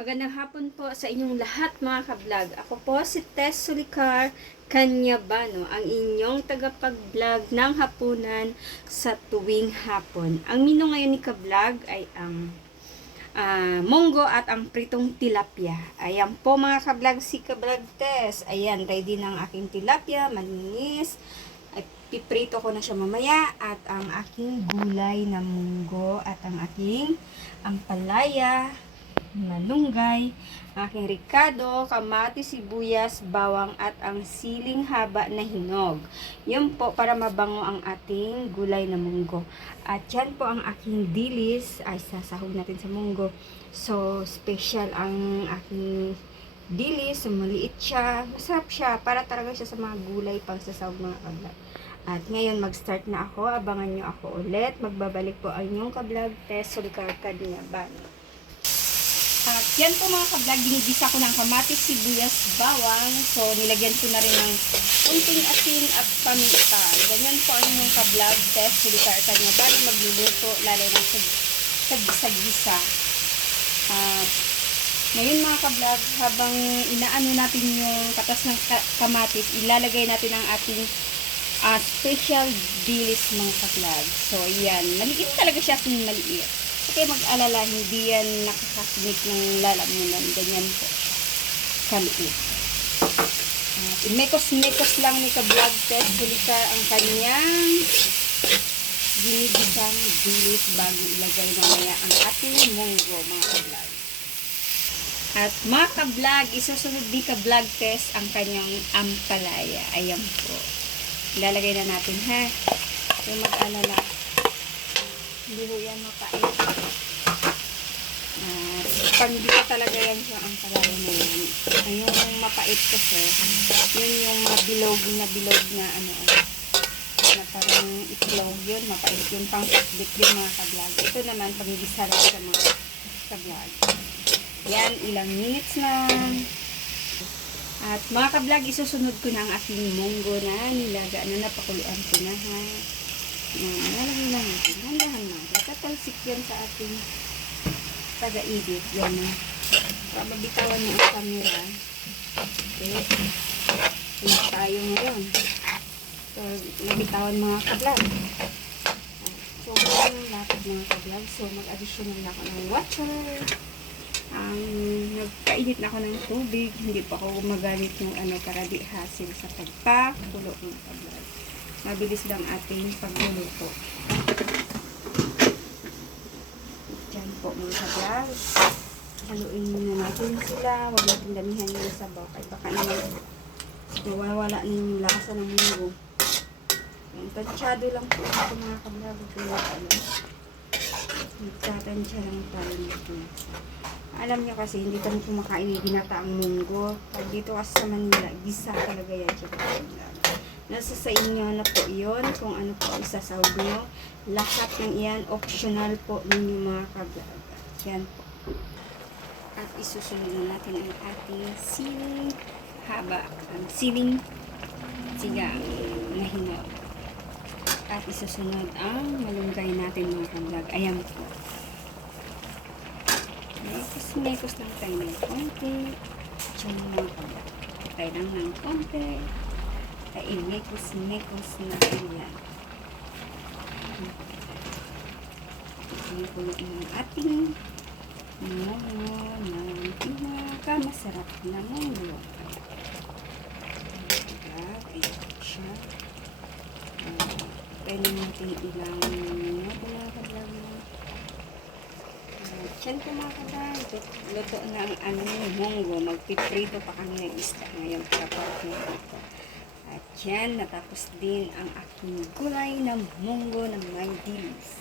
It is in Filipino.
Magandang hapon po sa inyong lahat mga ka-vlog. Ako po si Tess Sulicar Canyabano, ang inyong tagapag-vlog ng hapunan sa tuwing hapon. Ang menu ngayon ni ka-vlog ay ang munggo at ang pritong tilapia. Ayan po mga ka-vlog, si ka-vlog Tess. Ayan, ready na ang aking tilapia, malinis. Ay, piprito ko na siya mamaya. At ang aking gulay na munggo at ang aking ampalaya, malunggay, aking ricado, kamatis, sibuyas, bawang at ang siling haba na hinog. Yun po para mabango ang ating gulay na munggo. At yan po ang aking dilis ay sasahog natin sa munggo. So special ang aking dilis, so maliit siya, masarap siya, para talaga siya sa mga gulay pang sasahog mga kablog. At ngayon mag-start na ako, abangan nyo ako ulit. Magbabalik po ang inyong ka-vlog, Tess Sulicar Canyabano. At yan po mga ka-vlog, ginigisa ko ng kamatis, sibuyas, bawang. So, nilagyan ko na rin ng unting asin at paminta. Ganyan po ang inyong ka-vlog, Tess Sulicar Canyabano, magluluto, lalo na sa gisa-gisa. Ngayon mga ka-vlog, habang inaano natin yung katas ng kamatis, ilalagay natin ang ating special dilis mga ka-vlog. So, yan. Maliit talaga siya, maliit. Okay, mag-alala, hindi yan nakakasmit ng lalamunan. Ganyan po siya. Kaliit. Mekos-mekos lang ni ka-vlog Tess Sulicar ang kanyang ginigisang dilis bago ilagay mamaya ang ating munggo mga ka-vlog. At mga ka-vlog, isusunod ni ka-vlog Tess ang kanyang ampalaya. Ayan po. Ilalagay na natin ha. Yung mag-alala. Hindi ho yan mapait. Pangdito talaga yan siya ang palaya na yan. Yung mapait kasi, yun yung mabilog na ano, na parang itlog yun, mapait yun, pang sakbit yun mga ka-vlog. Ito naman, pang-gisa lang sa mga ka-vlog. Yan, ilang minutes na. At mga ka-vlog, isusunod ko na ang aking munggo na nilaga na napakuluan ko na ha. Nalagay lang natin. Handahan na. Tatalsik yan sa ating taga-edit. Yan na. Para mabitawan na ang camera. Okay. Inak tayo ngayon. So, nabitawan mga ka-vlog. Sobrang lapad mga ka-vlog. So, mag-additional na ako ng water. Nagkainit na ako ng tubig. Hindi pa ako gumagamit ng ano para di hassle sa pagpakulo ng ka-vlog. Mabilis lang ating pagluluto. Diyan po mga ka-vlog. Haluin muna natin sila. Huwag natin damihan yung sabaw. Kaya baka naman mawawala na yung lasa ng munggo. Tansyado lang po ito mga ka-vlog. Nagtatansya lang tayo nito. Alam niyo kasi hindi kami kumakain yung ginataang munggo. Pag dito kasi sa Manila, gisa talaga yan siya. Nasa sa inyo na po yun, kung ano po ang isasawag nyo. Lahat ng iyan, optional po ninyo mga ka-vlog. Yan po. At isusunod na natin ang ating siling haba. Ang siling sigang na hinog. At isusunod ang malunggay natin mga ka-vlog. Ayan po. Mekos lang tayo ng konti. Diyan mga ka-vlog. Tayo lang ng konti. Ay, mekos na yan. Ipulo ng ating munggo ng pinakamasarap na munggo. Ayan siya. Pwede natin ilang minuto na ka-vlog mo. Diyan po mga ka-vlog. Luto na ang aming munggo. Magpiprito pa kami ng isda ngayon para pagpapito. At yan, natapos din ang aking gulay ng munggo ng may dilis.